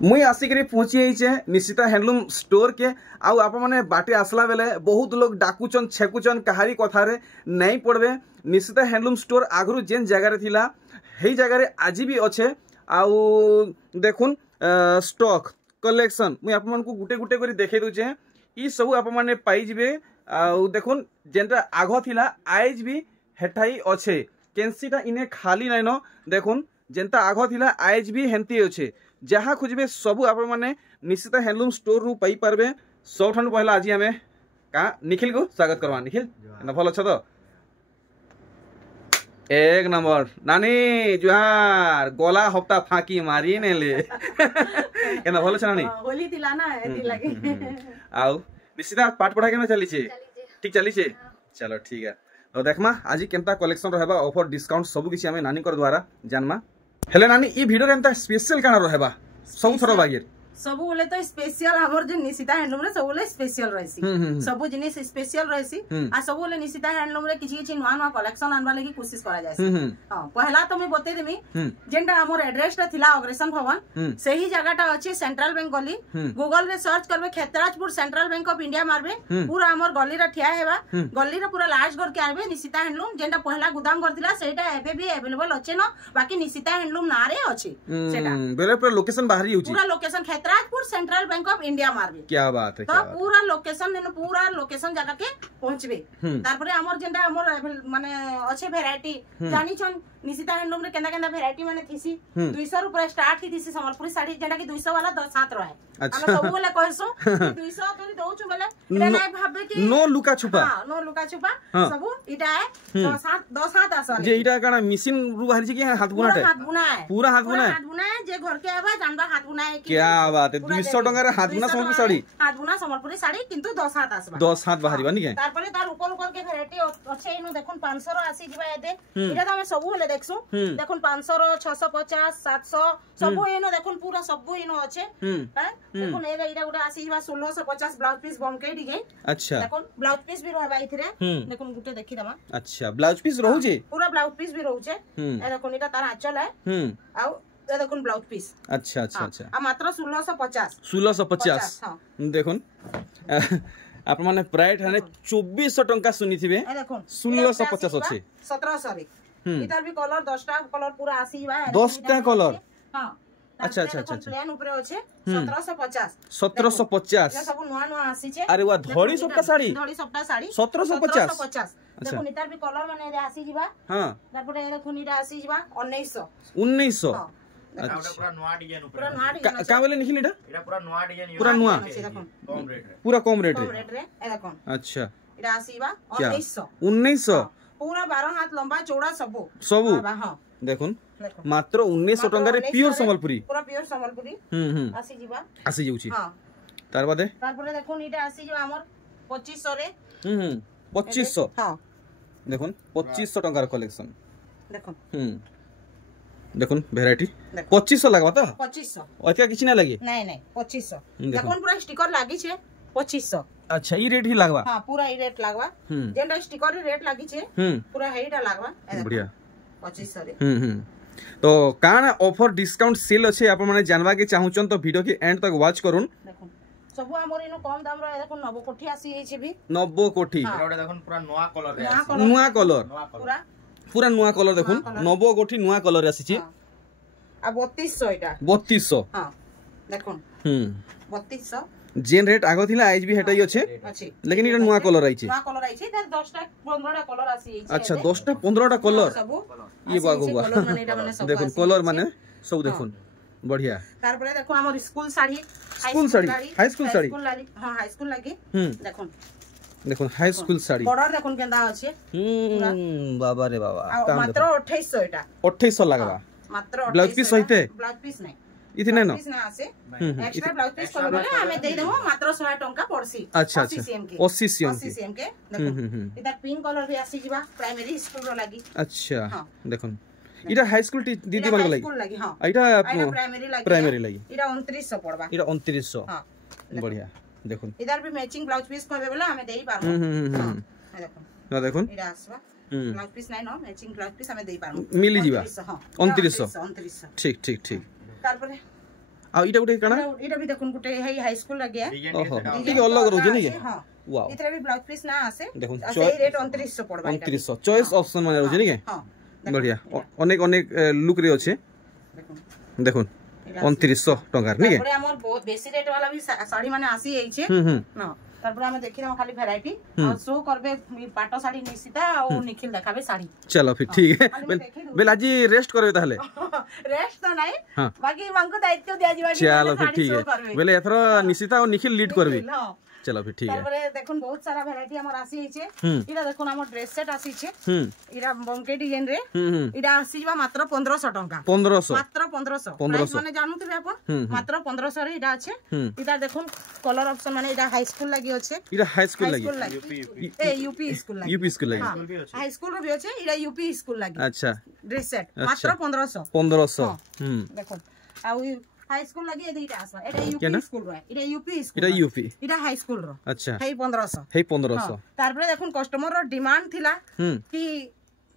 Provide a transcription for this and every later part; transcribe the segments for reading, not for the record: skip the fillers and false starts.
मुई आसिक पहुंची जाइए निशिता हैंडलूम स्टोर के आउ आप मैंने बाटे आसला बेले बहुत लोग डाकुचन छेकुचन कहारी कथारे नहीं पड़े। निशिता हैंडलूम स्टोर आगु जेन जगार थिला हे जगार आज भी अच्छे। आउ देखुन स्टॉक कलेक्शन मुई आप को गुटे गुटे कर देखे दूचे ई सब आप मैंने पाइबे। आउ देखुन जेनटा आग थिला आज भी हेठाई अच्छे केनसीटा इने खाली नाइन देखुन जेनता आग थिला आज भी हेंती अच्छे। जहाँ खोजे सबू आप निशिता हैंडलूम स्टोर रू पाई पारबे। सब ठानु पहला आज आम कहाँ निखिल को स्वागत करवा। निखिल भल अच्छ तो एक नंबर नानी जुहार गला हफ्ता फाँकी मारी नेले केना भल छ नानी होली दिला ना एति लागे आउ निशिता पाठ पढ़ा केना चली छे ठीक चली छे चलो ठीक है। तो देखमा आज केनता कलेक्शन रहबा ऑफर डिस्काउंट सब किछि हमें नानी कर द्वारा जानमा। हेले नानी ई वीडियो रे एंता स्पेशल काना रहबा सब थरो बागिर सब बोले तो स्पेशल हमर जे निशिता हैंडलूम रे सब बोले स्पेशल रहसी सब जिनिस स्पेशल रहसी आ सब बोले निशिता हैंडलूम रे किछि किछि नवा नवा कलेक्शन आनबा लागि कोशिश करा जायसी। हां पहला तो मैं बते देमी जेंटा हमर एड्रेस ता थिला अग्रसेन भवन सही जगहटा अछि सेंट्रल बैंक गली। गूगल रे सर्च करबे Khetrajpur central bank of India मारबे पूरा हमर गली रे ठिया हेबा गली रे पूरा लास्ट घर के आबे निशिता हैंडलूम जेंटा पहला गोदाम कर थिला सेटा एबे भी अवेलेबल अछि न बाकी निशिता हैंडलूम नारे अछि सेटा बेले पूरा लोकेशन बाहर ही होची पूरा location Khetrajpur central bank of India मारबे। क्या बात है तो पूरा लोकेशन जगह के पहुंचबे तारपरे हमर जेंटा हमर माने अच्छे वैरायटी जानी छन निशिता हैंडलूम रे केना केना वैरायटी माने थीसी 200 रुपया स्टार्ट ही थीसी सम्बलपुरी साड़ी जेंटा कि 200 वाला 10 7 रहे। हम सब बोले कहसु 200 तो दोछु बोले इटा नै भाबे कि नो लुका छुपा हां नो लुका छुपा सब इटा है 10 7 आसले जे इटा काना मशीन रु बाहर छी कि हाथ बुना है पूरा हाथ बुना है जे घर के आबा जानबा हाथ बुना है कि क्या बात है 200 टका रे हाथ बुना सम्बलपुरी साड़ी हाथ बुना सम्बलपुरी साड़ी किंतु 10 हाथ आसबा 10 हाथ बाहरी बनी के तार परे तार ऊपर के वैरायटी अच्छे इनो देखुन 500 रो आसी जिबा एते इटा तो हम सब होले देखसु देखुन 500 रो 650 700 सब इनो देखुन पूरा सब इनो अच्छे हैं देखुन एरा इटा गुटा आसी जिबा 1650 ब्लाउज पीस बमके डिगे। अच्छा देखुन ब्लाउज पीस भी रहबा इथरे देखुन गुटे देखि दमा। अच्छा ब्लाउज पीस रहू जे पूरा ब्लाउज पीस भी रहू छे ए देखुन इटा तार आंचल है आउ देखुन ब्लाउज पीस। अच्छा अच्छा अच्छा आ मात्र 1650 हां देखुन आप माने प्राइस हने 2400 टंका सुनी थिबे ए देखुन 1650 अछि 1700 रे इधर भी कलर 10 टा कलर पूरा आसी बा 10 टा कलर। हां अच्छा अच्छा अच्छा प्लेन ऊपर अछि 1750 1750 सब नवा नवा आसी छे। अरे वा धड़ी सबटा साड़ी 1750 देखुन इधर भी कलर माने आसी जिबा। हां तारपर ए देखुन इटा आसी जिबा 1900 पूरा नवा डिजाइन ऊपर का बोले निखिल एटा पूरा नवा डिजाइन पूरा कम रेट रे ए देखुन। अच्छा इटा आसीबा 1900 पूरा 12 हाथ लंबा चौड़ा सबु हां देखुन मात्र 1900 टंका रे प्योर संबलपुरी पूरा प्योर संबलपुरी आसी जिबा आसी जाउची। हां तार बादे तारपरे देखुन इटा आसी जिबा हमर 2500 रे 2500 हां देखुन 2500 टंका रे कलेक्शन देखुन देखुन वैरायटी 2500 लागबा त 2500 ओतिया किछ नै लागी नहीं 2500 देखुन पूरा स्टिकर लागी छे 2500। अच्छा ई रेट ही लागबा। हां पूरा ई रेट लागबा जेंटा स्टिकर रे रेट लागी छे पूरा हेइटा लागबा बढ़िया 2500 रे। तो काना ऑफर डिस्काउंट सेल अछि आप माने जानबा के चाहुचन तो वीडियो के एंड तक वॉच करूं। देखुन सब हमर इनो कम दाम रे देखुन 90 कोठी आसी हे छै भी 90 कोठी एटा देखुन पूरा नवा कलर रे नवा कलर पूरा नवा कलर देखुन 90 कोठी नवा कलर आसी छै आ 3200 एटा 3200 हां देखुन 3200 जेन रेट आगो थिला आज भी हेटाई अछि लेकिन इटा नवा कलर आइछि नवा कलर आइछि त 10 टा 15 टा कलर आसी छै। अच्छा 10 टा 15 टा कलर ये बागोबा देखुन कलर माने सब देखुन बढ़िया। तार परे देखो हमर school sari high school sari हां हाई स्कूल लागी देखुन देखुन हाई स्कूल साड़ी बॉर्डर देखुन केंदा अछि बाबा रे बाबा मात्र 2800 एटा 2800 लागबा मात्र ब्लाउज पीस सहिते ब्लाउज पीस नै इति नै न पीस ना आसे एक्स्ट्रा ब्लाउज पीस करबे बोले हमें दे देबो मात्र 100 टंका पड़सी। अच्छा अच्छा 80 सीएम के देखो इधर पिंक कलर भी आसी जिबा प्राइमरी स्कूल रो लागी। अच्छा देखुन इटा हाई स्कूल दीदी मन लागी हां इटा प्राइमरी लागी इटा 2900 पड़बा इटा 2900 हां बढ़िया देखुन इधर भी मैचिंग ब्लाउज पीस कहबे बोले हमें देई पारबो। हां देखुन देखुन इटा आसबा ब्लाउज पीस नै न मैचिंग ब्लाउज पीस हमें देई पारबो मिली जिबा 2900 2900 ठीक ठीक ठीक। तारपरे आ इटा गुटे काना इटा भी देखुन गुटे है हाई स्कूल लगे ओहो ठीक अलग रोजे नहीं के हां वाओ इतरे भी ब्लाउज पीस ना आसे देखो सही रेट 2900 पड़बा 2900 चॉइस ऑप्शन माने रोजे नहीं के हां बढ़िया अनेक अनेक लुक रे अछि देखुन 2900 टंका नहीं के तारपरे हमर बहुत बेसी रेट वाला भी साड़ी माने आसी एई छे ना तारपरे हम देखि रहौ खाली वैरायटी और शो करबे पाटो साड़ी निशिता और निखिल देखाबे साड़ी चलो फिर ठीक है बेल आज रेस्ट करबे ताहले रेस्ट तो नहीं बाकी मांको दायित्व दिया जीवा चलो फिर ठीक है बेले एथरो निशिता और निखिल लीड करबे चलो फिर ठीक है तारपरे देखुन बहुत सारा वैरायटी हमर आसी छे इरा देखुन हमर ड्रेस सेट आसी छे इरा बंके डिजाइन रे इरा आसीबा मात्र 1500 टंका 1500 मात्र 1500 प्राइस माने जानुथिबे अपन मात्र 1500 रे इरा আছে इदा देखुन कलर ऑप्शन माने इदा हाई स्कूल लागि আছে इरा हाई स्कूल लागि यूपी स्कूल लागि यूपी स्कूल लागि हाई स्कूल रो भी আছে इरा यूपी स्कूल लागि अच्छा ड्रेस सेट मात्र 1500 देखुन आ हाई स्कूल लगी ए दुईटा आसबा एटा यूपी स्कूल रो एटा यूपी स्कूल एटा यूपी एटा हाई स्कूल रो अच्छा हे 1500 हे 1500 तार पर देखुन कस्टमर रो डिमांड थिला कि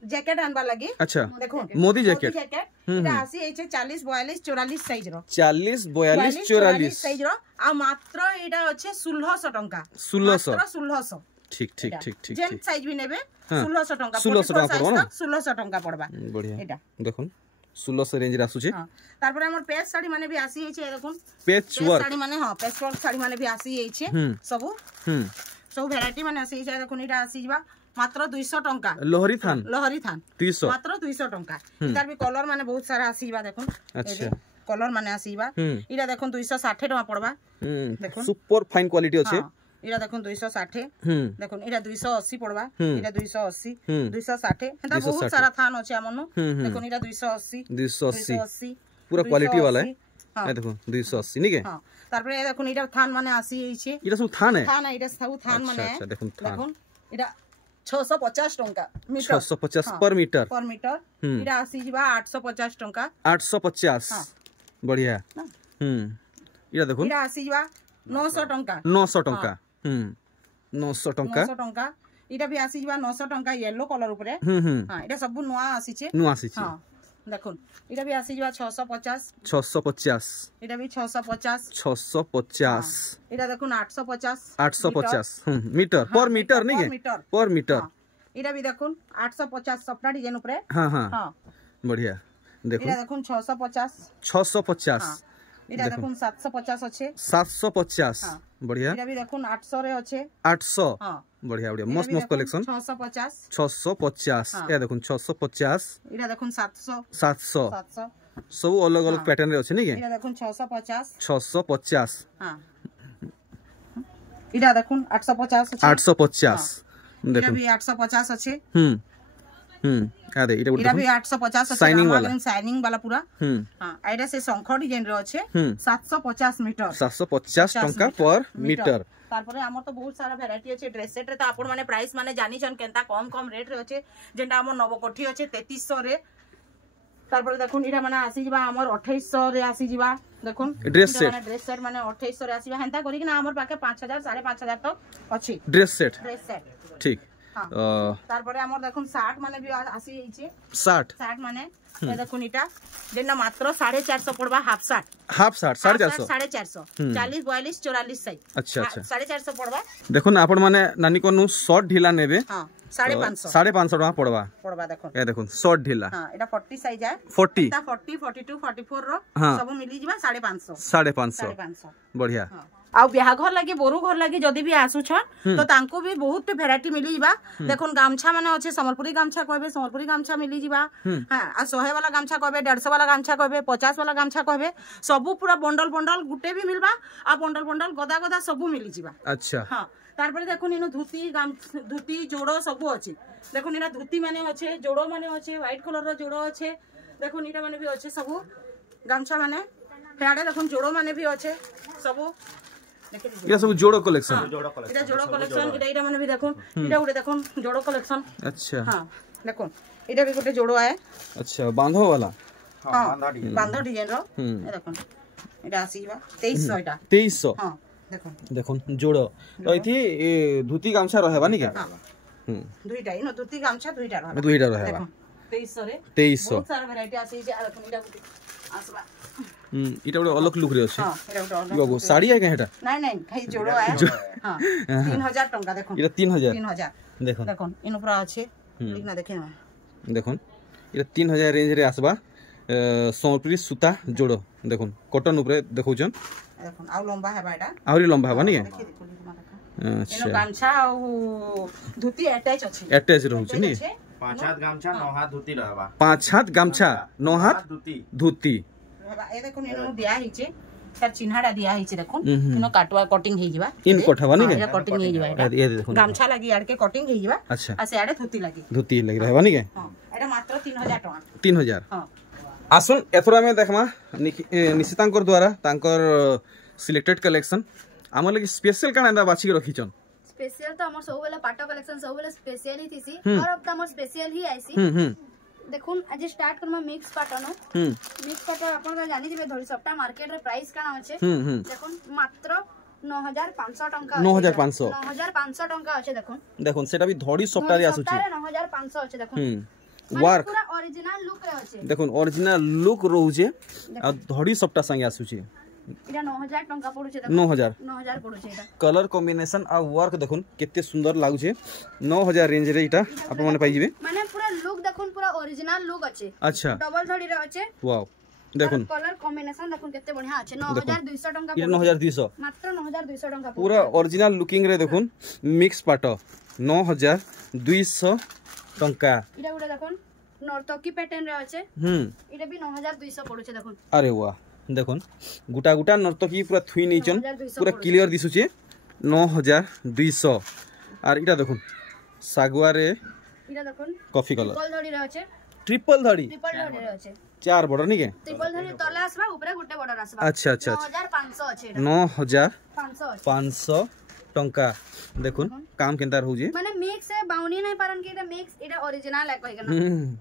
जैकेट आनबा लगी अच्छा देखो मोदी जैकेट एटा आसी एचे 40 42 44 साइज रो 40 42 44 साइज रो आ मात्र एटा अछि 1600 टंका 1600 मात्र 1600 ठीक ठीक ठीक ठीक जेन साइज भी नेबे 1600 टंका 1600 टंका पड़बो ना 1600 टंका पड़बा बढ़िया एटा देखो 1600 रेंज रे आसुचे तार पर हमर पेच साड़ी माने भी आसी एछे देखुन पेच वर्क साड़ी माने हां पेच वर्क साड़ी माने भी आसी एछे सब सब वैरायटी माने आसी एछे देखुन इटा आसी जबा मात्र 200 टंका लोहरी थान 200 मात्र 200 टंका इतार भी कलर माने बहुत सारा आसी जबा देखुन अच्छा कलर माने आसी जबा इटा देखुन 260 टका पड़बा देखुन सुपर फाइन क्वालिटी अछि इरा देखुन 260 देखुन इरा 280 पड़बा इरा 280 260 एटा बहुत सारा थान अछि हमनु देखुन इरा 280 पूरा क्वालिटी वाला है ए देखो 280 नहीं के हां तार पर देखुन इरा थान माने आसी एछे इरा सब थान है इरा सब थान माने अच्छा देखुन इरा 650 टंका मीटर 650 पर मीटर इरा आसी जिबा 850 टंका 850 बढ़िया इरा देखुन इरा आसी जिबा 900 टंका 900 टंका इटा भी आसी जिबा 900 टंका येलो कलर ऊपर हां इटा सब नुआ आसी छे हां देखुन इटा भी आसी जिबा 650 इटा भी 650 इटा देखुन 850 मीटर पर मीटर नहीं के पर मीटर इटा भी देखुन 850 सपना डिजाइन ऊपर हां हां बढ़िया देखुन इटा देखुन 650 इटा देखुन 750 अच्छे 750 बढ़िया इटा भी देखुन 800 रे अच्छे 800 हां बढ़िया बढ़िया मस्त मस्त कलेक्शन 650 ए देखुन 650 इटा देखुन 700 सब अलग अलग पैटर्न रे अछि नै के इटा देखुन 650 हां इटा देखुन 850 देखुन इटा भी 850 अच्छे अरे इटा भी 850 शाइनिंग वाला पूरा हां आइडा से शंख डिजाइन रो अछि 750 मीटर 750 टंका पर मीटर तार पर हमर तो बहुत सारा वैरायटी अछि ड्रेस सेट रे त आपण माने प्राइस माने जानि छन केनता कम रेट रे अछि जेंटा हमर नवकोठी अछि 3300 रे तार पर देखुन इटा माने आसी जिबा हमर 2800 रे आसी जिबा देखुन ड्रेस सेट माने 2800 रे आसीबा हेंता करी कि ना हमर पाके 5000 5500 तक अछि ड्रेस सेट ठीक तार पर हमर देखुन 60 माने भी आसी हिचे 60 माने ए देखुन इटा जेना मात्र 450 पड़बा हाफ 60 450 40 42 44 साइज अच्छा अच्छा 450 पड़बा देखुन आपण माने नानी कोनु शॉर्ट ढीला नेबे हां 550 टका पड़बा देखुन ए देखुन शॉर्ट ढीला हां एटा 40 साइज है 40 42 44 रो सब मिली जिबा 550 बढ़िया आ ब्याह घर लगी बोरू घर लगी जदी भी आसु छन तो तांको भी बहुत वैरायटी मिली जिबा देखुन गामछा माने अछि संबलपुरी गामछा कहबे संबलपुरी गामछा मिली जिबा हां आ 100 वाला गामछा कहबे 150 वाला गामछा कहबे 50 वाला गामछा कहबे सब पूरा बंडल गुटे भी मिलबा आ बंडल गदा सब मिली जिबा अच्छा हां तार पर देखुन इनो धोती जोड़ो सब अछि देखुन इना धोती माने अछि जोड़ो माने अछि व्हाइट कलर रो जोड़ो अछि देखुन इटा माने भी अछि सब गामछा माने फेडे देखुन जोड़ो माने भी अछि सब इटा सब जोड़ो कलेक्शन इटा जोड़ो कलेक्शन इटा माने भी देखुन इटा उडे देखुन जोड़ो कलेक्शन अच्छा हां देखुन इटा भी गोटे जोड़ो आए अच्छा बांधो वाला हां बांधो डिजाइन रो ए देखुन इटा आसीबा 2300 इटा 2300 हां देखुन देखुन जोड़ो तो इथि धोती गामछा रहबा नि के हां दुईटा इनो धोती गामछा दुईटा रहबा देखुन 2300 रे 2300 बहुत सारा वैरायटी आसी जे देखुन इटा आसबा इटा गोटे अलग लुक रे अछि हां एटा गोटे अलग बाबू साड़ी है केटा नहीं नहीं भाई जोड़ो है हां 3000 टंका देखो इटा 3000 देखो देखो इन ऊपर अछि लिखना देखे ना देखो इटा 3000 रेंज रे आसबा सोनपुरी सूता जोड़ो देखो कॉटन ऊपर देखौछन देखो आउ लंबा है बाटा आउरी लंबा हबा नि अच्छा गामछा और धोती अटैच अछि अटैच रहउ छ नि 5 हाथ गामछा 9 हाथ धोती रहबा 5 हाथ गामछा 9 हाथ धोती ए देखो इनो दिया हिचे सर चिन्हाडा दिया हिचे देखो इनो काटवा कटिंग हे जिबा इन कोठवा नि के कटिंग हे जिबा ये देखो गामछा लागि आड़ के कटिंग हे जिबा अच्छा आ से आड़े धोती लगी रहबा नि के हां एटा मात्र 3000 टका 3000 हां आसुन एथरा में देखमा निशितांकर द्वारा तांकर सिलेक्टेड कलेक्शन हमर लगी स्पेशल काना बाछि के रखिचन स्पेशल तो हमर सब बेला पाटो कलेक्शन सब बेला स्पेशल ही थीसी और अब तो हमर स्पेशल ही आइसी देखुन आज स्टार्ट करमा मिक्स पाटन मिक्स पाटन अपन का जानि दिबे धोरी सबटा मार्केट रे प्राइस काना अछि देखुन मात्र 9500 टंका 9500 टंका अछि देखुन सेटा भी धोड़ी सबटा रे आसुची 9500 अछि देखुन वर्क पूरा ओरिजिनल लुक रे अछि देखुन ओरिजिनल लुक रहउजे आ धोड़ी सबटा संगे आसुची इरा 9000 टंका पडुचे देखुन 9000 पडुचे इटा कलर कॉम्बिनेशन आ वर्क देखुन केते सुंदर लागुचे 9000 रेंज रे इटा अपन माने पाइ जिबे माने पूरा लुक देखुन पूरा ओरिजिनल लुक अछि अच्छा डबल धड़ी रे अछि वाओ देखुन कलर कॉम्बिनेशन देखुन केते बढ़िया अछि 9200 टंका ये 9200 मात्र 9200 टंका पूरा ओरिजिनल लुकिंग रे देखुन मिक्स पाटो 9200 टंका इटा गुडा देखुन नर्तकी पैटर्न रे अछि इटा भी 9200 पडुचे देखुन अरे वाह देखुन गुटा गुटा नर्तकी पूरा थुई नैचन पूरा क्लियर दिसुचे 9200 और इटा देखुन सागुआ रे इटा देखुन कॉफी कलर ट्रिपल धड़ी रे अछि ट्रिपल धड़ी रे अछि चार बड़ नि के ट्रिपल धड़ी तले आसबा ऊपर गुटे बड़ आसबा अच्छा अच्छा 9500 अछि 9500 टंका देखुन काम केनता रहउजे माने मिक्स है बाउनी नै पारन के इटा मिक्स इटा ओरिजिनल है कहि केना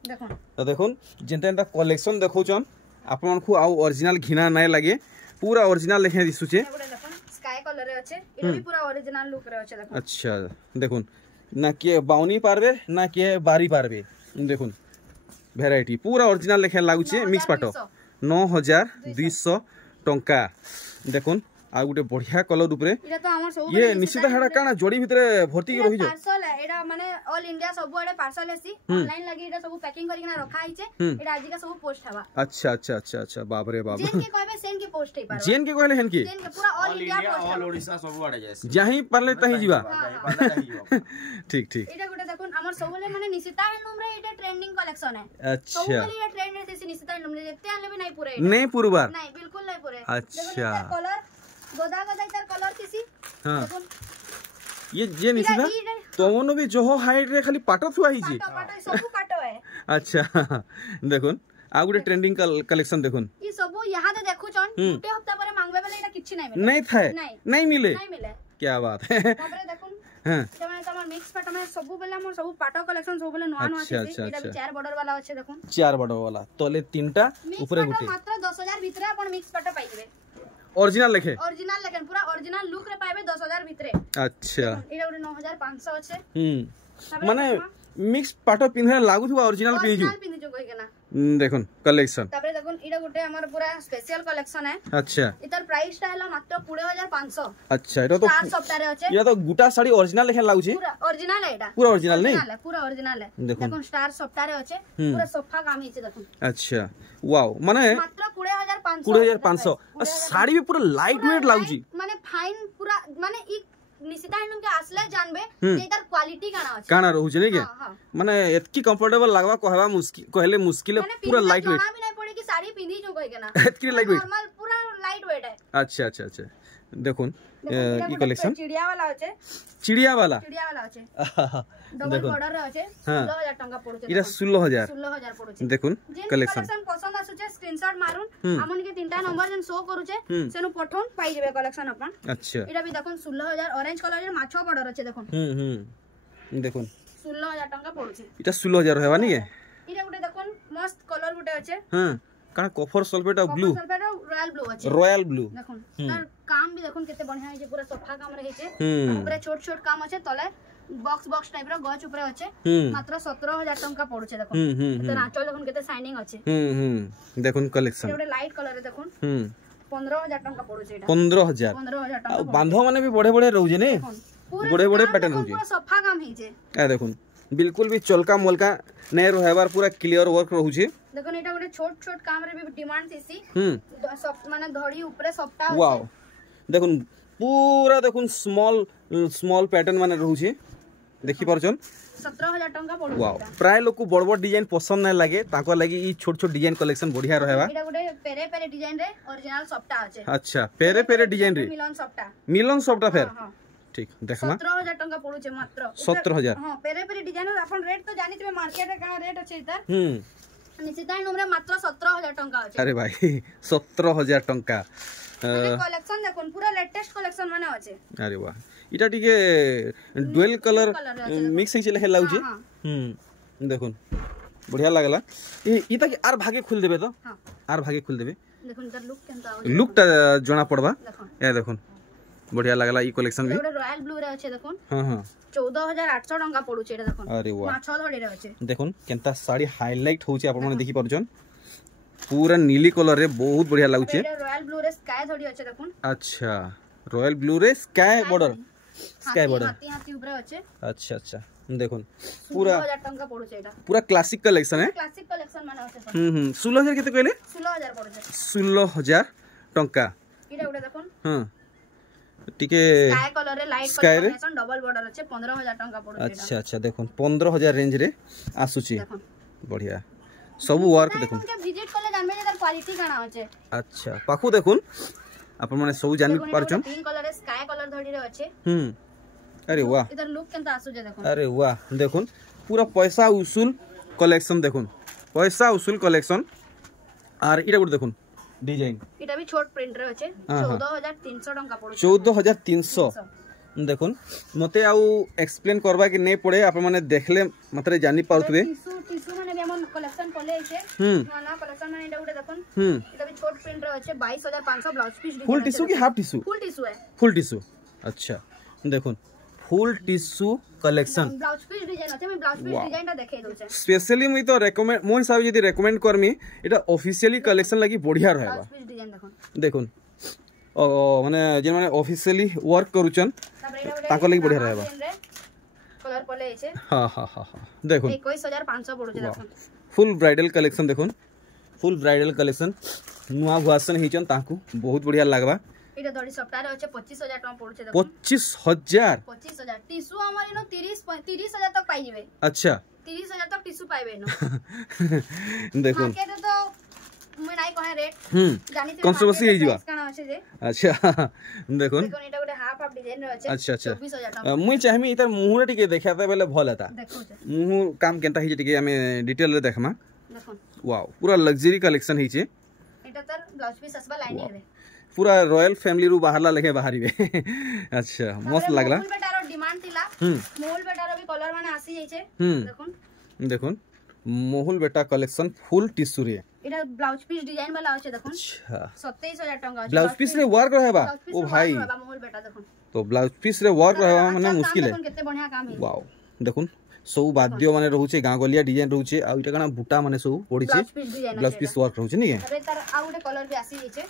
देखुन तो देखुन जेंता कलेक्शन देखौचन आपन को आउ ओरिजिनल घिना नै लागे पूरा ओरिजिनल लेखे दिसुचे देखुन स्काई कलर रे अछि इटा भी पूरा ओरिजिनल लुक रे अछि देखुन अच्छा देखुन ना के बाउनी पारबे ना के बारी पारबे देखुन वैरायटी पूरा ओरिजिनल लेखे लागुचे मिक्स पाटो 9200 टंका देखुन आ गुटे बढ़िया कलर ऊपर इटा तो हमर सब ये निश्चित हेडा काना जोड़ी भितरे भर्ती के रहि जो पार्सल है एडा माने ऑल इंडिया सब आडे पार्सल हेसी ऑनलाइन लगी एडा सब पैकिंग करी ना रखा हिचे एडा आज का सब पोस्ट हवा अच्छा अच्छा अच्छा अच्छा बाप रे बाप जेन के कहबे सेन के पोस्ट हे पारबा जेन के कहले हेन के जेन के पूरा all India post all Odisha सब आडे जायसी जहीं पारले तहीं जीवा ठीक ठीक एडा गुटे देखुन हमर सब बेले माने निशिता हैंडलूम रे एडा ट्रेंडिंग कलेक्शन है अच्छा सब बेले ये ट्रेंड रे थी निशिता हैंडलूम रे जत्ते आले भी नहीं पूरे नहीं पुरबार नहीं बिल्कुल नहीं पूरे अच्छा कलर गोदा गोदा इधर कलर किसी हां ये जे निशिता तोमनो भी जो हाइट रे खाली पाटो थुआ हिची पाटो सब पाटो है अच्छा देखुन आ गुटे ट्रेंडिंग कलेक्शन देखुन ई सब यहां दे देखु छन गुटे हफ्ता परे मांगबे वाला एटा किछि नहीं मिले नहीं थाए नहीं मिले क्या बात है तापरे देखुन हां तमे तमर मिक्स पाटो में सब बेला हमर सब पाटो कलेक्शन सब बेला नवा नवा छै एटा भी चार बॉर्डर वाला अछि देखुन चार बॉर्डर वाला तले तीनटा ऊपर गुटे मात्र 10000 भीतर अपन मिक्स पाटो पाइबे ओरिजिनल लेखे पूरा ओरिजिनल लुक रे पाइबे 10000 भीतर अच्छा एटा 9500 अछि माने मिक्स पाटो पिन्हे लागु थुवा ओरिजिनल पिन्हि जो कहि केना देखुन कलेक्शन तापरे देखुन इडा गुटे हमर पूरा स्पेशल कलेक्शन है अच्छा इतर प्राइस टा हला मात्र 20500 अच्छा एटा तो चार सप्ताह अछि या तो गुटा साड़ी ओरिजिनल लेखे लागु छी पूरा ओरिजिनल है एटा पूरा ओरिजिनल नहीं पूरा ओरिजिनल है देखुन स्टार सप्ताह अछि पूरा सोफा काम हिचे देखुन अच्छा वाओ माने मात्र 20500 साड़ी भी पूरा लाइट वेट लागु छी माने फाइन पूरा माने ई निशिता हैंडलूम के आसले जानबे एकर क्वालिटी काना रहउ छै नै के माने एतकी कंफर्टेबल लागबा कहबा मुश्किल कहले मुश्किल पूरा लाइट वेट भी नहीं पड़े कि साड़ी पिन्ही जो कहि केना एतकी लाइट वेट नॉर्मल पूरा लाइट वेट है अच्छा अच्छा अच्छा देखुन ई कलेक्शन चिड़िया वाला अछि चिड़िया वाला अछि डबल बॉर्डर रे अछि 16000 टंका पड़ुछ इरा 16000 पड़ुछ देखुन कलेक्शन पसंद आसुचे स्क्रीनशॉट मारुन हमन के तीनटा नंबर जन शो करूचे सेनु पठोन पाई जेबे कलेक्शन अपन अच्छा इरा भी देखुन 16000 ऑरेंज कलर रे माछो बॉर्डर अछि देखुन देखुन 16000 टंका पड़ुछ इटा 16000 हेबा नि के इरा गुटे देखुन मस्त कलर गुटे अछि हां काना कफर सल्फेट और ब्लू रॉयल ब्लू देखुन तार काम भी देखुन केते बढ़िया है जे पूरा सोफा काम रहे छे ऊपर छोट छोट काम अछि तले बॉक्स टाइप रो गच ऊपर अछि मात्र 17000 टंका पड़ुछे देखो तो नाचल देखुन केते शाइनिंग अछि देखुन कलेक्शन एटा लाइट कलर रे देखुन 15000 टंका पड़ुछे एटा 15000 टंका बांधो माने भी बड़े रहउजे ने बड़े पैटर्न रहउजे पूरा सफा काम हिजे ए देखुन बिल्कुल भी चलका मोलका नै रहबार पूरा क्लियर वर्क रहउजे देखो एटा गोटे छोट काम रे भी डिमांड थीसी सब माने धड़ी ऊपर सफ्टा वाओ देखुन पूरा देखुन स्मॉल पैटर्न माने रहउजे देखि परछन 17000 टंका पड़ो वाओ प्राय लोक को बड़ डिजाइन पसंद नै लागे ताको लागि ई छोट डिजाइन कलेक्शन बढ़िया रहबा एटा गोटे पेरे डिजाइन रे ओरिजिनल सफ्टा अछि अच्छा पेरे डिजाइन रे मिलन सफ्टा फेर ठीक देखमा 17000 टंका पड़ुचे मात्र 17000 हां पेरे डिजाइन अपन रेट तो जानितबे मार्केट रे का रेट अछि इधर निशिता नम्र मात्र 17000 टंका अछि अरे भाई 17000 टंका कलेक्शन देखुन पूरा लेटेस्ट कलेक्शन माने अछि अरे वाह इटा टिके डुअल कलर मिक्स हे चले लाउजे देखुन बढ़िया लागला ई त आर भागे खुल देबे तो आर भागे खुल देबे देखुन इधर लुक केनता लुक ता जना पड़बा ए देखुन बढ़िया लागला ई कलेक्शन भी रॉयल ब्लू रे अछि देखुन हां 14800 टंका पड़ुचे एटा देखुन अरे वाह माछल धड़ी रे अछि देखुन केनता साड़ी हाईलाइट होउचे आपण माने देखि परजन पूरा नीली कलर रे बहुत बढ़िया लागुचे रॉयल ब्लू रे स्काई धड़ी अछि देखुन अच्छा रॉयल ब्लू रे स्काई बॉर्डर हाथी ऊपर अछि अच्छा देखुन पूरा 16000 टंका पड़ुचे एटा पूरा क्लासिक कलेक्शन है क्लासिक कलेक्शन माने अछि 16000 केते कहले 16000 पड़ुचे 16000 टंका इटा उडे देखुन हां टिके स्काई कलर रे लाइट कॉम्बिनेशन डबल बॉर्डर अछि 15000 टंका पड़ुचे अच्छा देखुन 15000 रेंज रे आसुची बढ़िया सब वर्क देखुन विजिट करले जानबे जे क्वालिटी काना अछि अच्छा पाखु देखुन अपन माने सब जानि परछन पिंक कलर रे स्काई कलर धड़ी रे अछि अरे वाह इधर लुक केनता आसु जे देखुन अरे वाह देखुन पूरा पैसा उसूल कलेक्शन देखुन पैसा उसूल कलेक्शन आर इटा गुड देखुन डिजाइन इटा भी छोट प्रिंट रे अछि 14300 टंका पड़ो 14300 देखुन मते आउ एक्सप्लेन करबा कि नै पड़े आप माने देखले मात्रे जानि पाउतबे टिश्यू माने भी हमन कलेक्शन कोले छै ना कलेक्शन माने इटा गुड देखुन इटा भी छोट प्रिंट रे अछि 22500 ब्लाउज पीस फुल टिश्यू की हाफ टिश्यू है फुल टिश्यू अच्छा देखुन full tissue collection blouse piece design अछि मैं ब्लाउज पीस डिजाइन ता देखै दउ छै स्पेशली मुई तो रेकमेंड मोर हिसाब जदी रेकमेंड करमी एटा ऑफिशियली कलेक्शन लागि बढ़िया रहबा ब्लाउज पीस डिजाइन देखुन माने जे माने ऑफिशियली वर्क करूचन ताको लागि बढ़िया रहबा कलर पले छै हां देखुन 21500 पड़ो छै देखुन फुल ब्राइडल कलेक्शन देखुन फुल ब्राइडल कलेक्शन नुआ भुआसन हिचन ताकू बहुत बढ़िया लागबा इटा दड़ी सप्ताह रे अछि 25000 टका पड़ो छै देखुन 25000 टिश्यू हमर इनो 30000 तक पाइ जेबे अच्छा 30000 तक टिश्यू पाइबे नो देखुन मार्केट तो मैं नाही कहे रेट जानि कंट्रोवर्सी हे जीवा काना अछि जे अच्छा देखुन इटा गोटे हाफ डिजाइन रे अछि अच्छा 24000 टका मुई चाहमी इतर मुहुरे टिके देखाते बेले भल हेता देखो छै मुहु काम केनता हिजे टिके हमें डिटेल रे देखमा देखुन वाओ पूरा लग्जरी कलेक्शन हिचे इटा तर ब्लाउज पीस असबा लाइनिंग रे पूरा रॉयल फैमिली रु बाहरला लेके बाहरीबे अच्छा मस्त लागला मोल बेटारो डिमांड थिला मोल बेटारो भी कलर माने आसी जाय छै देखुन मोहुल बेटा कलेक्शन फुल टिश्यू रे इटा ब्लाउज पीस डिजाइन वाला अछि देखुन अच्छा 27000 टका ब्लाउज पीस रे वर्क रहबा ओ भाई मोल बेटा देखुन तो ब्लाउज पीस रे वर्क रहबा माने मुश्किल है केते बढ़िया काम है वाओ देखुन सब वाद्य माने रहउचे गागलिया डिजाइन रहउचे आ इटा कना बूटा माने सब पड़ी छे ब्लाउज पीस वर्क रहउचे नि अरे तार आ गुटे कलर भी आसी जाय छै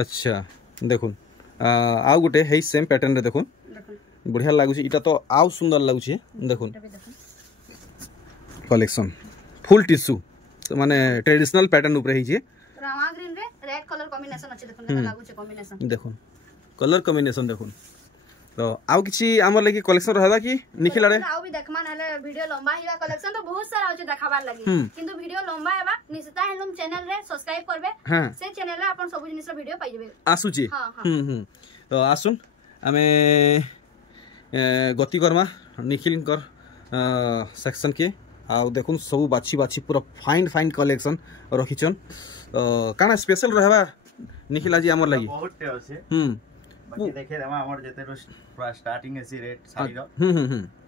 अच्छा देखुन आ गुटे हे सेम पैटर्न रे देखुन बढ़िया लागुचे इटा तो आउ सुंदर लागुचे देखुन कलेक्शन फुल टिश्यू माने ट्रेडिशनल पैटर्न ऊपर हिजे रामा ग्रीन रे रेड कलर कॉम्बिनेशन अछि देखुन लागुचे कॉम्बिनेशन देखुन कलर कॉम्बिनेशन देखुन तो आउ किछि हमर लागि कलेक्शन रहबा कि निखिला रे आउ भी देखमा नाले वीडियो लंबा हिरा कलेक्शन तो बहुत सारा होचे देखाबार लागि किंतु वीडियो लंबा हेबा निशिता हैंडलूम चैनल रे सब्सक्राइब करबे से चैनल रे अपन सब जिनिस रो वीडियो पाइ जेबे आसुची तो आसुन हमें गति करमा निखिल कर सेक्शन के आ देखुन सब बाछी पूरा फाइन कलेक्शन रखिछन काना स्पेशल रहबा निखिला जी हमर लागि बहुत टे আছে बाकी देखे देमा हमर जते पूरा स्टार्टिंग एसी रेट साड़ी रो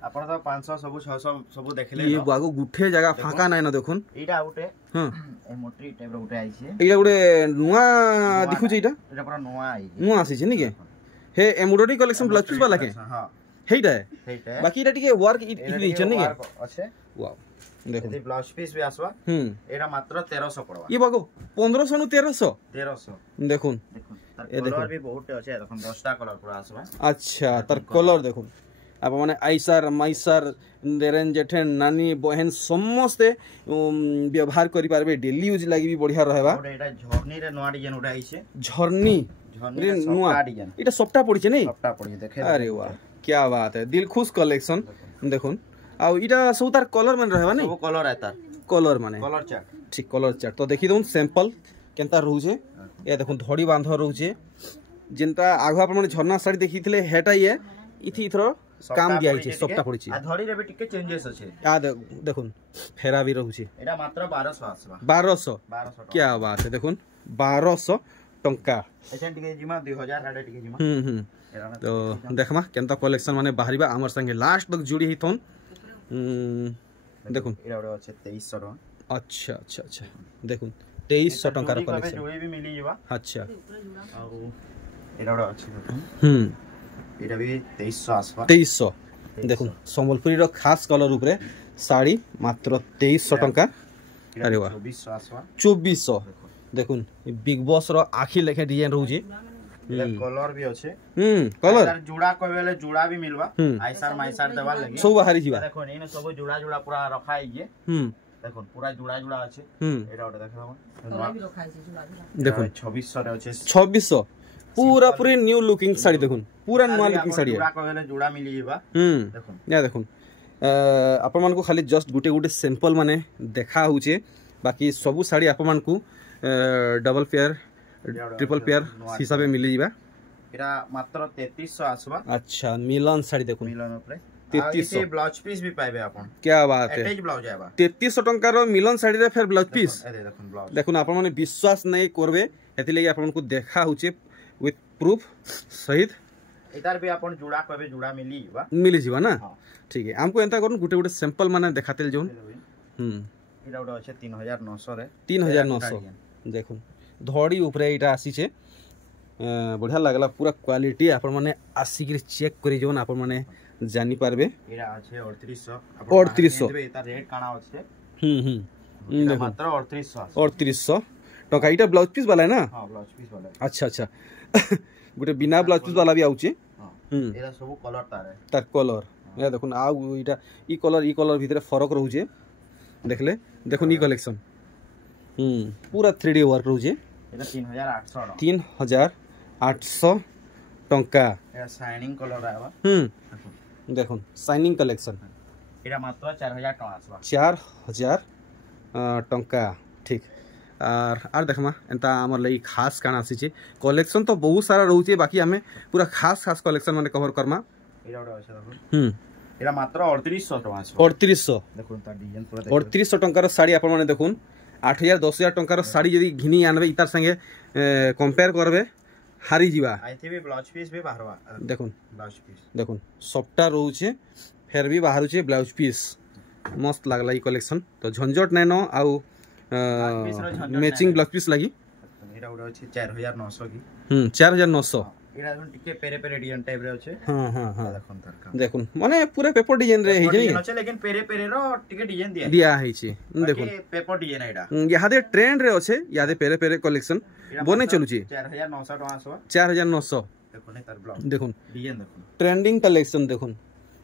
आपण तो 500 सब 600 सब देखले ये बागो गुठे जगह फाका नै न देखुन एटा उठे ए मोटरी टाइप रो उठे आइছে एटा गुडे नुआ दिखु छै एटा पूरा नुआ आई नुआ आसी छै नि के हे एम्ब्रॉयडरी कलेक्शन ब्लाउज पीस वाला के हां हेइटा है ସେଇଟା बाकी एटा टिके वर्क इतनी चने के আছে वाओ देखो ଏଠି ବ୍ଲାଉଜ ପିସ୍ ବି ଆସିବା ଏଟା ମାତ୍ର 1300 ପଡବା ये बागो 1500 नु 1300 1300 देखुन देखुन तार कलर भी बहुत আছে দেখুন 10টা कलर पूरा আসবা अच्छा तार कलर देखुन आप माने आइसार माइसार देरेन जेठे नानी बहन समस्त व्यवहार करि पारबे डेली यूज लागि भी बढ़िया रहबा एटा झरनी रे नवा डिजाइन उडा आइছে झरनी रे नुआ डिजाइन एटा सप्ता पड़िছে नहीं सप्ता पड़ी देखे अरे वाह क्या बात है दिल खुश कलेक्शन देखुन आ इटा सब तार कलर मन रहबा नहीं वो कलर है तार कलर माने कलर चार्ट ठीक कलर चार्ट तो देखि दउन सैंपल केनता रहउछे ए देखुन धड़ी बांध रहउछे जिनता आगु आपण माने झरना साड़ी देखिथिले हेटा ये इथि इथरो काम दिया छै सप्ता पड़िछि आ धड़ी रे भी टिके चेंजेस আছে आ देखुन फेरा भी रहउछे एटा मात्र 1200 आसबा 1200 क्या बात है देखुन 1200 टंका एछन टिके जिमा 2000 आडे टिके जिमा तो देखमा केनता कलेक्शन माने बाहरिबा हमर संगे लास्ट तक जुड़ी हिथन देखुन एटा আছে 2300 टका अच्छा अच्छा अच्छा देखुन 2300 टंका रो कलेक्शन जोड़ी भी मिली जिबा अच्छा आ एटा আছে एटा भी 2300 आसबा 2300 देखुन संबलपुरी रो खास कलर ऊपर साड़ी मात्र 2300 टंका अरे वाह 2400 आसबा 2400 देखुन बिग बॉस रो आखी लेखे डिजाइन रहउजे कलर भी আছে कलर तार जुड़ा कहबेले जुड़ा भी मिलबा आइसार माइसार देवा लगी सब बाहरी जीवा देखो एने सब जुड़ा जुड़ा पूरा रखा है देखो पूरा जुड़ा जुड़ा আছে एटा ओटा देखो देखो 2600 रे আছে 2600 पूरा पूरी न्यू लुकिंग साड़ी देखुन पूरा न्यू लुकिंग साड़ी है जुड़ा कहबेले जुड़ा मिली जीवा देखो या देखुन आपण मान को खाली जस्ट गुटे गुटे सैंपल माने देखा होचे बाकी सब साड़ी आपण मान को डबल पेयर ट्रिपल पेयर हिसाब में मिली जीवा एटा मात्र 3300 आसबा अच्छा मिलन साड़ी देखो मिलन ऊपर 3300 ब्लाउज पीस भी पाइबे आपण क्या बात है अटैच ब्लाउज आबा 3300 टंका रो मिलन साड़ी रे फिर ब्लाउज पीस ए देखुन ब्लाउज देखुन आपण माने विश्वास नहीं करबे एति लागि आपण को देखा होचे विथ प्रूफ सहित इधर भी आपण जुड़ा कहबे जुड़ा मिली बा मिली जीवा ना ठीक है हमको एंता करन गुटे गुटे सैंपल माने देखातेल जोन एटा ओटा আছে 3900 रे 3900 देखुन धड़ी ऊपर एटा आसी छे बढ़िया लागला पूरा क्वालिटी आपण माने आसी के चेक करी जोन आपण माने जानि पारबे एटा আছে 3800 3800 एटा रेट काना আছে देखो मात्र 3800 टका इटा ब्लाउज पीस वाला है ना हां ब्लाउज पीस वाला अच्छा अच्छा गुटे बिना ब्लाउज पीस वाला भी आउचे एटा सब कलर तार कलर या देखुन आ इटा ई कलर भीतर फरक रहउचे देखले देखुन ई कलेक्शन पूरा 3D वर्क रहउचे एटा 3800 3800 टंका एटा शाइनिंग कलर आबा देखुन शाइनिंग कलेक्शन एटा मात्र 4000 टका आसबा 4000 टंका ठीक आर देखमा एंता हमर लई खास काना आसी छे कलेक्शन तो बहुत सारा रहउचे बाकी हमें पूरा खास खास कलेक्शन माने कवर करमा एटा ओटा আছে देखो एटा मात्र 3800 टका आसबा 3800 देखुन ता डिजाइन पूरा 3800 टंका रो साड़ी आपण माने देखुन 8000 10000 टंका रो साड़ी यदि घिनी आनबे इतार संगे कंपेयर करबे हारी जीवा आइथे भी ब्लाउज पीस भी बाहरवा देखुन ब्लाउज पीस देखुन सबटा रहउचे फेर भी बाहरुचे ब्लाउज पीस मस्त लागला ई कलेक्शन तो झंझट नै न आउ मैचिंग ब्लाउज पीस लगी एटा ओटा अछि 4900 की 4900 एटा टिके पेरे पेरे डिजाइन टाइप रे अछि हां देखुन तरका देखुन माने पूरा पेपर डिजाइन रे हे जे अछि लेकिन पेरे पेरे रो टिके डिजाइन दिया है छी देखुन पेपर डिजाइन एटा यादे ट्रेंड रे अछि यादे पेरे पेरे कलेक्शन बने चलु छी 4900 टका आसबा 4900 देखुन तार ब्लाउज देखुन डिजाइन देखुन ट्रेंडिंग कलेक्शन देखुन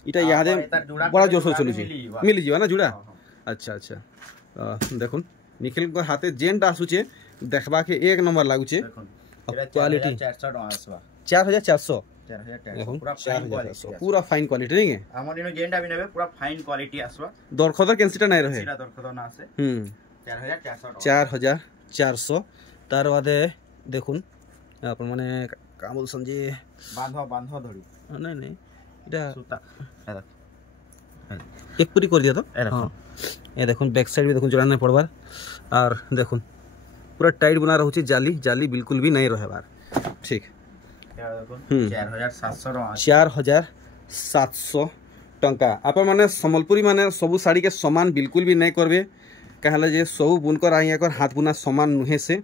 इटा यादे बड़ा जोर से चलु छी मिली जीवा ना जुड़ा अच्छा अच्छा देखुन निखिल को हाथे जेंट आसुचे देखबा के एक नंबर लागुचे क्वालिटी 400 टका आसबा 4400 देखुन पूरा फाइन क्वालिटी पूरा फाइन क्वालिटी नहीं है हमर इनो जेंटा भी नेबे पूरा फाइन क्वालिटी आसबा दरखदर कैंसिटा नहीं रहे सीधा दरखदर ना आसे 4400 तार बादे देखुन आपण माने का बोल समझे बांधो धड़ी नहीं नहीं इटा सूता एक पूरी कर दिया तो हां ये देखुन बैक साइड भी देखुन जोड़ा नहीं पड़बार और देखुन पूरा टाइट बना रहउची जाली जाली बिल्कुल भी नहीं रहे बार ठीक 4700 टंका आप माने संबलपुरी माने सबु साड़ी के समान बिल्कुल भी नहीं करबे कहला जे सब बुनकर आइया कर हाथ बुना समान नुहे से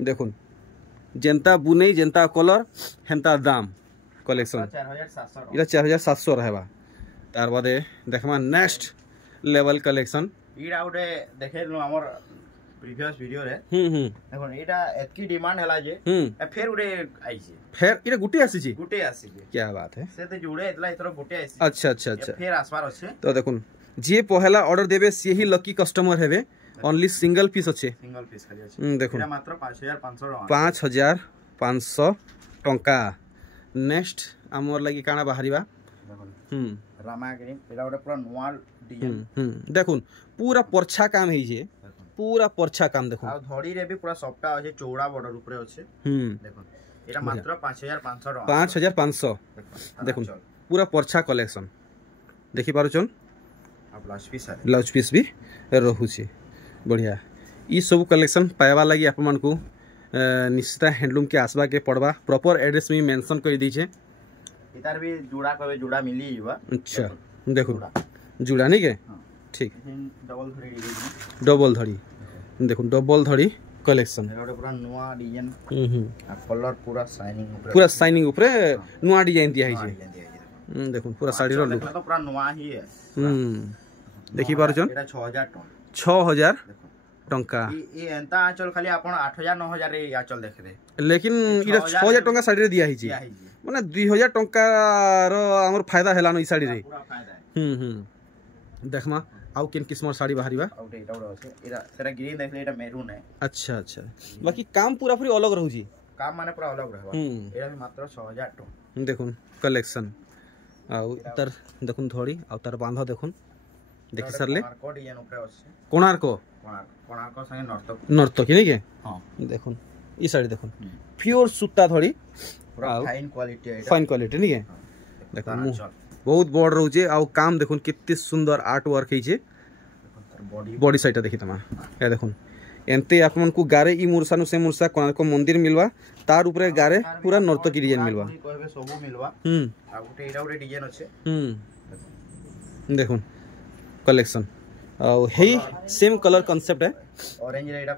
देखुन जेंता बुने जेंता कलर हेंता दाम कलेक्शन 4700 इटा 4700 रहबा तार बादे देखमा नेक्स्ट लेवल कलेक्शन इडा उडे देखेलु हमर प्रीवियस वीडियो रे देखो इटा एतकी डिमांड हला जे फिर उडे आई जे फिर इटा गुटे आसी छी क्या बात है से तो जुड़े इतला इतरो गुटे आसी अच्छा अच्छा अच्छा फिर आसबार अछि तो देखुन जे पहला ऑर्डर देबे से ही लकी कस्टमर हेबे ओनली सिंगल पीस अच्छे सिंगल पीस खाली अछि देखो एटा मात्र 5500 5500 टंका नेक्स्ट हमर लागि काना बाहरिबा रामा ग्रीन एटा ओटा पूरा नोआ डिजाइन देखुन पूरा परछा काम है जे पूरा परछा काम देखो आ धड़ी रे भी पूरा सॉफ्ट अछि चौड़ा बॉर्डर ऊपर अछि देखो एटा मात्र 5500 5500 देखुन पूरा परछा कलेक्शन देखि पारुचन ब्लाउज पीस भी रहूची बढ़िया ई सब कलेक्शन पाइबा लगी आप मन को निश्चित हैंडलूम के आसबा के पड़वा प्रॉपर एड्रेस में मेंशन कर दी छे इधर भी जुड़ा कबे जुड़ा मिली जीवा अच्छा देखो जुड़ा नहीं के ठीक डबल धड़ी देखो डबल धड़ी कलेक्शन एटा पूरा नवा डिजाइन आ कलर पूरा शाइनिंग ऊपर नवा डिजाइन दिया है जे देखो पूरा साड़ी रो लुक तो पूरा नवा ही है देखि पारुचन एटा 6000 टन 6000 टंका ई एंता आंचल खाली आपण 8000 9000 रे आंचल देखे रे लेकिन इरा 6000 टंका साड़ी रे दिया ही माने 2000 टंका रो हमर फायदा हेला न ई साड़ी रे पूरा फायदा है देखमा आउ किन किस्मर साड़ी बाहरिबा आउटे एटा আছে एरा सेरा ग्रीन देखले एटा मेरून है अच्छा अच्छा बाकी काम पूरा पूरी अलग रहउजी काम माने पूरा अलग रहबा एरा भी मात्र 6000 टन देखुन कलेक्शन आउ तर देखुन थोड़ी आउ तर बांधा देखुन देखि सरले कोणार्क संगे नर्तक नहीं के हां देखुन ई साड़ी देखुन प्योर सूता थोड़ी पूरा फाइन क्वालिटी नहीं के देखुन बहुत बड़ रहउजे आउ काम देखुन कितने सुंदर आर्ट वर्क है बॉडी साइड देखि तमा ए देखुन एनते आपन को गारे ई मुरसानु से मुरसा कोणार्क मंदिर मिलवा तार ऊपर गारे पूरा नर्तकी डिजाइन मिलवा कहबे सबो मिलवा आ गुटे एटा गुटे डिजाइन अछि देखुन कलेक्शन और हेई सेम कलर कांसेप्ट है ऑरेंज रे एटा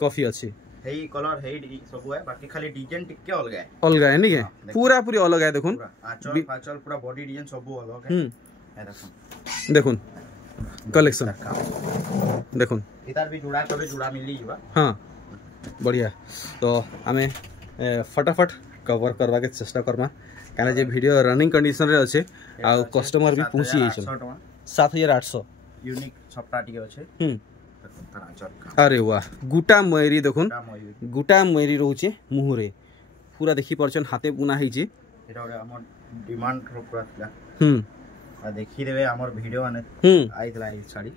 कॉफी अछि हेई कलर हेई सब है बाकी खाली डिजाइन टिके अलग है नहीं है पूरा पूरी अलग है देखुन आंचल पाचल पूरा बॉडी डिजाइन सब अलग है ए देखुन कलेक्शन देखुन इधर भी जुड़ा कबे जुड़ा मिली बा हां बढ़िया तो हमें फटाफट कवर करवा के चेष्टा करमा काना जे वीडियो रनिंग कंडीशन रे अछि आ कस्टमर भी पहुंची जाय छै 7800 यूनिक सप्ता टिके अछि अरे वाह गुटा मयरी देखुन गुटा मयरी रहउचे मुहरे पूरा देखि परछन हाथे बुना है जे एटा हमर डिमांड रो पूरा थिला आ देखि देबे हमर वीडियो माने आइतला ई साड़ी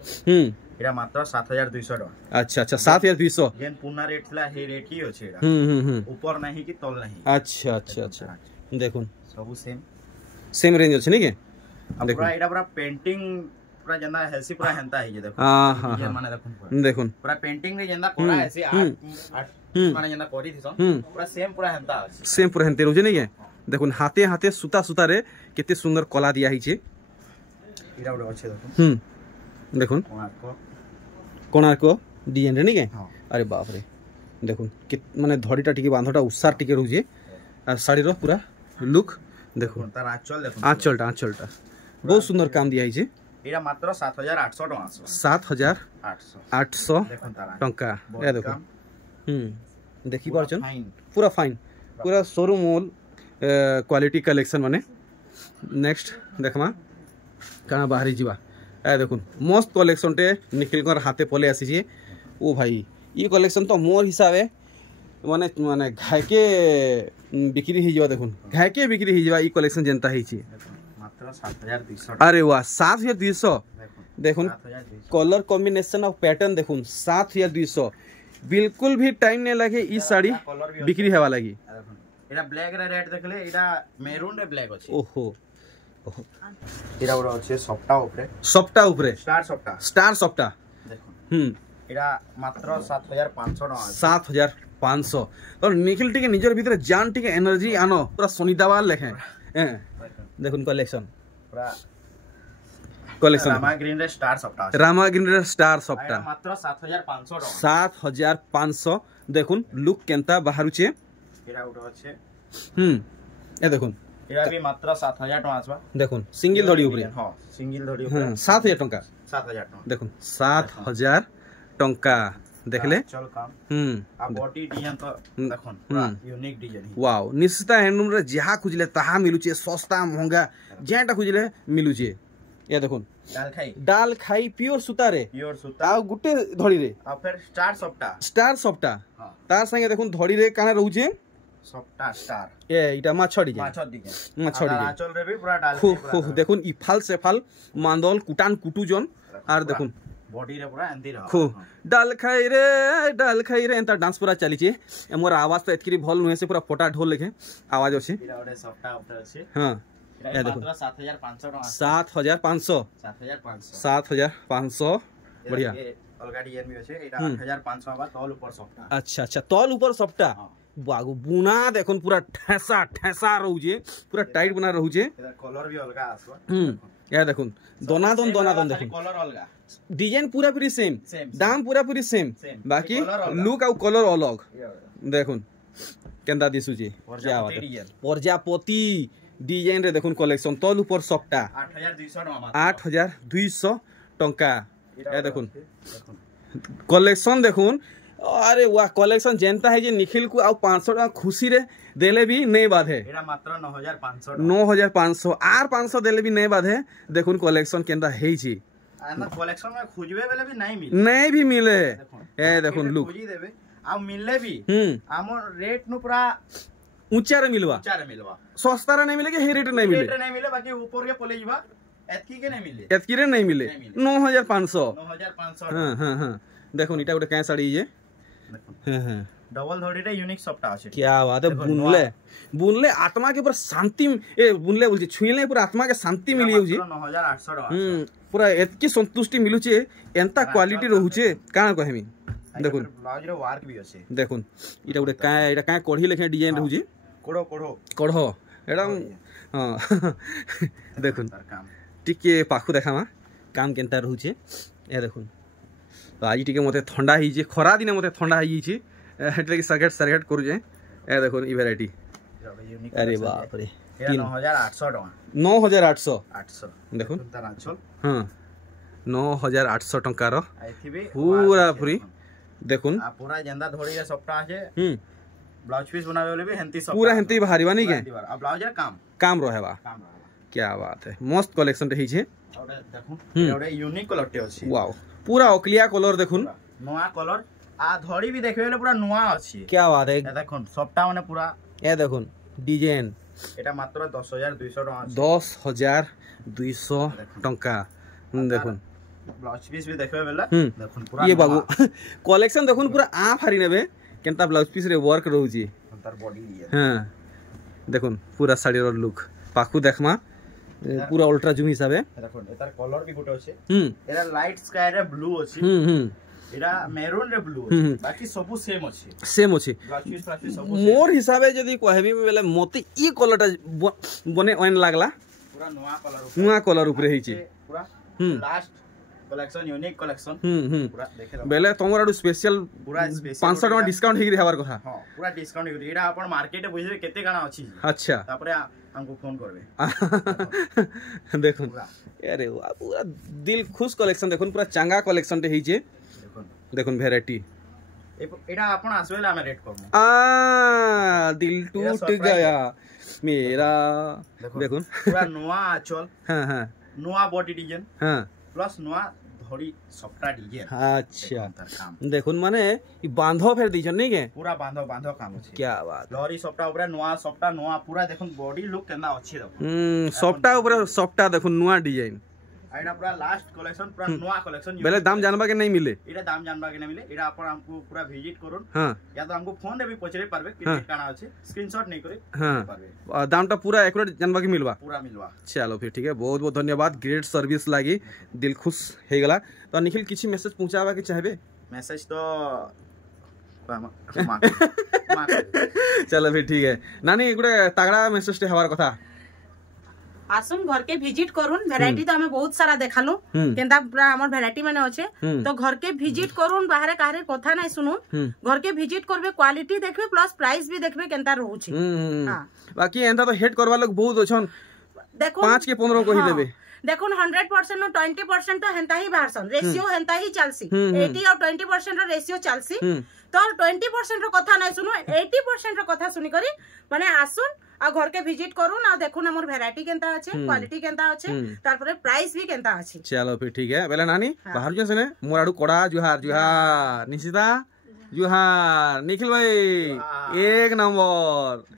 एटा मात्र 7200 टका अच्छा अच्छा 7200 जेन पुना रेट थिला हे रेट ही अछि एटा ऊपर नहीं कि तल नहीं अच्छा अच्छा अच्छा देखुन सब सेम रेंज अछि नहीं के पूरा एटा पूरा पेंटिंग पूरा जंदा हेसी पूरा हेंता है जे देखो हां हां माने देखुन पूरा पेंटिंग रे जंदा कोरा हेसी आर्ट माने जंदा करी थिसन पूरा सेम पूरा हेंता अछि सेम पूरा हेंते रोजे नहीं के देखुन हाथे हाथे सूता सूता रे कितने सुंदर कला दिया है छे इरा उडा अछि देखो देखुन कोणार्क डिजाइन रे नहीं के अरे बाप रे देखुन माने धड़ीटा टिके बांधोटा उसार टिके रोजे आ साड़ी रो पूरा लुक देखुन तार आंचल देखुन आंचलटा बहुत सुंदर काम दिया है छे एरा मात्र 7800 टका 7800 टका ए देखो देखि परछन पूरा फाइन पूरा शोरूम मॉल क्वालिटी कलेक्शन माने नेक्स्ट देखमा काना बाहरी जीवा ए देखुन मस्त कलेक्शन टे निखिल कर हाथे पले आसी जे ओ भाई ई कलेक्शन तो मोर हिसाबे माने माने घायके बिक्री ही जीवा देखुन घायके बिक्री ही जीवा ई कलेक्शन जनता ही छी मात्र 7200 अरे वाह 7200 देखुन कलर कॉम्बिनेशन ऑफ पैटर्न देखुन 7200 बिल्कुल भी टाइम नहीं लगे ई साड़ी बिक्री हेवा लगी एटा ब्लैक रे रेड देखले एटा मेरून रे ब्लैक अछि ओहो एटा बडा अछि सप्ता ऊपरे स्टार सप्ता देखुन एटा मात्र 7500 टका 7500 और निखिल टिके निजर भीतर जान टिके एनर्जी आनो पूरा सोनीदावाल लेखे देखुन कलेक्शन पूरा कलेक्शन रामा ग्रीन रे स्टार सप्ता मात्र 7500 टका 7500 देखुन लुक केंता बाहरुचे एटा उडा अछि ए देखुन एरा भी मात्र 7000 टका आसबा देखुन सिंगल धड़ी ऊपर हां सिंगल धड़ी ऊपर 7000 टका 7000 टका देखुन 7000 टका देखले चल काम आ बॉडी डिजाइन तो देखुन पूरा यूनिक डिजाइन वाओ निश्चित हैंडलूम रे जहा खुजले ताहा मिलुचे सस्ता महंगा जेटा खुजले मिलुचे ये देखुन डाल खाई प्योर सूता रे आ गुटे धड़ी रे आ फिर स्टार सफ्टा तार संगे देखुन धड़ी रे काना रहउचे सफ्टा स्टार ए इटा माछड़ी आंचल रे भी पूरा डाल खो देखुन इफाल से फाल मांदल कुटान कुटुजन आर देखुन बॉडी रे पूरा एंदी रह खो डाल खाई रे एंता डांस पूरा चली छे मोर आवाज तो एतकी भल नुहे से पूरा फोटा ढोल लेखे आवाज अछि इरा ओडे सफ्टा ऊपर अछि हां ये देखो 7500 टका 7500 बढ़िया अलगा डिजाइन भी अछि एटा 8500 बा तौल ऊपर सफ्टा अच्छा तौल ऊपर सफ्टा बागु बुना देखुन पूरा ठेसा रहउजे पूरा टाइट बना रहउजे कलर भी अलगा आसबा या देखुन दोना दोन देखुन कलर अलगा डिजाइन पूरा पूरी सेम दाम पूरा पूरी सेम बाकी लुक आ कलर अलग देखुन केंदा दिसुजे क्या बात है प्रजापति डिजाइन रे देखुन कलेक्शन तौल ऊपर सफ्टा 8200 टका ए देखुन कलेक्शन देखुन अरे वाह कलेक्शन जेनता है जे निखिल को आ 500 टका खुशी रे देले भी नहीं बाधे एरा मात्र 9500 आर 500 देले भी नहीं बाधे देखुन कलेक्शन केंदा हेई छी अंदर कलेक्शन में खोजबे बेले भी नहीं भी मिले ए देखुन लुक खोजी देबे आ मिलले भी हमर रेट नु पूरा ऊंचा रे मिलवा सस्ता रे नहीं मिले के हे रेट नहीं मिले बाकी ऊपर के पले जीवा एतकी रे नहीं मिले 9500 हां देखो इटा गोटे काय साड़ी ये हां डबल धड़ी रे यूनिक सफ्टा আছে क्या बात है बुनले आत्मा के ऊपर शांति ए बुनले बोलছি छुईले पूरा आत्मा के शांति मिली होजी 9800 टका पूरा एतकी संतुष्टि मिलुचे एंता क्वालिटी रहउचे का कहमी देखुन ब्लाउज रे वर्क भी আছে देखुन इटा काय कोढ़ी लेखे डिजाइन रहउजी कोढ़ो एडा हां देखुन टिके पाखु देखामा काम केनता रहउचे ए देखुन तो आज टिके मते ठंडा ही जे खरा दिने मते ठंडा ही छी एटले कि सगेट करू जे ए देखुन ई वैरायटी अरे बाप रे 9800 टका 9800 देखुन तार आंचल हां 9800 टका रो पूरा फ्री देखुन आ पूरा जंदा धोड़ी रे सफ्टा আছে ब्लाउज पीस बनावे वाले भी हेंती सब पूरा हेंती बाहरीवा नहीं के आ ब्लाउज रे काम रहेबा क्या बात है मस्त कलेक्शन रही छे ओडे देखुन ओडे यूनिक कलर टे अछि वाओ पूरा ओकलिया कलर देखुन नोआ कलर आ धड़ी भी देखबे पूरा नोआ अछि क्या बात है ए देखुन सफ्टा माने पूरा ए देखुन डिजाइन एटा मात्र 10200 टका 10200 टका देखुन ब्लाउज पीस भी देखबे बेला देखुन पूरा ये बाबू कलेक्शन देखुन पूरा आ फारी नेबे केनता ब्लाउज पीस रे वर्क रहउजी तार बॉडी ये हां देखुन पूरा साड़ी रो लुक पाखु देखमा पूरा अल्ट्रा जूम हिसाबे देखुन एतार कलर भी गुटे अछि एरा लाइट स्काई रे ब्लू अछि एरा मेरून रे ब्लू अछि बाकी सब सेम अछि मोर हिसाबे जदी कहबी बेले मते ई कलरटा बने ओन लागला पूरा नवा कलर ऊपर हेछि पूरा लास्ट कलेक्शन यूनिक कलेक्शन पूरा देखे बेले तमरा स्पेशल पूरा 500 टका डिस्काउंट हेगी रहबार कथा हां पूरा डिस्काउंट हेगी एरा अपन मार्केट में बुझबे केते गाना अछि अच्छा तापरे हमको फोन करबे देखुन अरे वाह पूरा दिल खुश कलेक्शन देखुन पूरा चांगा कलेक्शन टे हेजे देखुन वैरायटी एटा अपन आसबेले हम रेट करमु दिल टूट गया मेरा देखुन पूरा नोआ आचल हां नोआ बॉडी डिजाइन हां प्लस नोआ धड़ी सफ्टा डिजाइन अच्छा देखुन माने ई बांधो फेर दिजन नहीं के पूरा बांधो काम अछि क्या बात लहरी सफ्टा ऊपर सफ्टा नोआ पूरा देखुन बॉडी लुक केना अछि देखुन सफ्टा ऊपर सफ्टा देखुन नोआ डिजाइन आइना पूरा लास्ट कलेक्शन पूरा नोआ कलेक्शन बेले दाम जानबा के नहीं मिले एटा दाम जानबा के नहीं मिले एटा अपन हमको पूरा विजिट करूं हां या तो हमको फोन रे भी पूछरे पारबे कि काना अछि स्क्रीनशॉट नहीं करे हां दामटा पूरा एक्यूरेट जानबा के मिलवा पूरा मिलवा चलो फिर ठीक है बहुत बहुत धन्यवाद ग्रेट सर्विस लागी दिल खुश हे गला तो निखिल किछि मैसेज पहुंचाबा के चाहबे मैसेज तो चलो फिर ठीक है नानी गुडे तगड़ा मैसेज टे हवार कथा आसुन घर के विजिट करूँ वेराइटी तो हमें बहुत सारा देखालु केंता पूरा हमर वेराइटी माने अच्छे तो घर के विजिट करूँ बाहर काहे कथा नहीं सुनुन घर के विजिट करबे क्वालिटी देखबे प्लस प्राइस भी देखबे केंता रहउची। हां बाकी एंता तो हेड करवा लोग बहुत अछन देखो 5 के 15 को ही देबे देखो 100% और 20% तो हेंता ही बाहरसन रेशियो हेंता ही चलसी 80 और 20% रेशियो चलसी तो 20% रो कथा नहीं सुनो 80% रो कथा सुनी करी माने आसुन आ घर के विजिट करूँ ना देखुन हमर वैरायटी केंता अच्छे क्वालिटी केंता अच्छे तारपरे प्राइस भी केंता अच्छे। चलो फिर ठीक है बेला नानी बाहर जो से मोर आडू कोड़ा जुहार जुहार निशिता जुहार निखिल भाई 1 नंबर।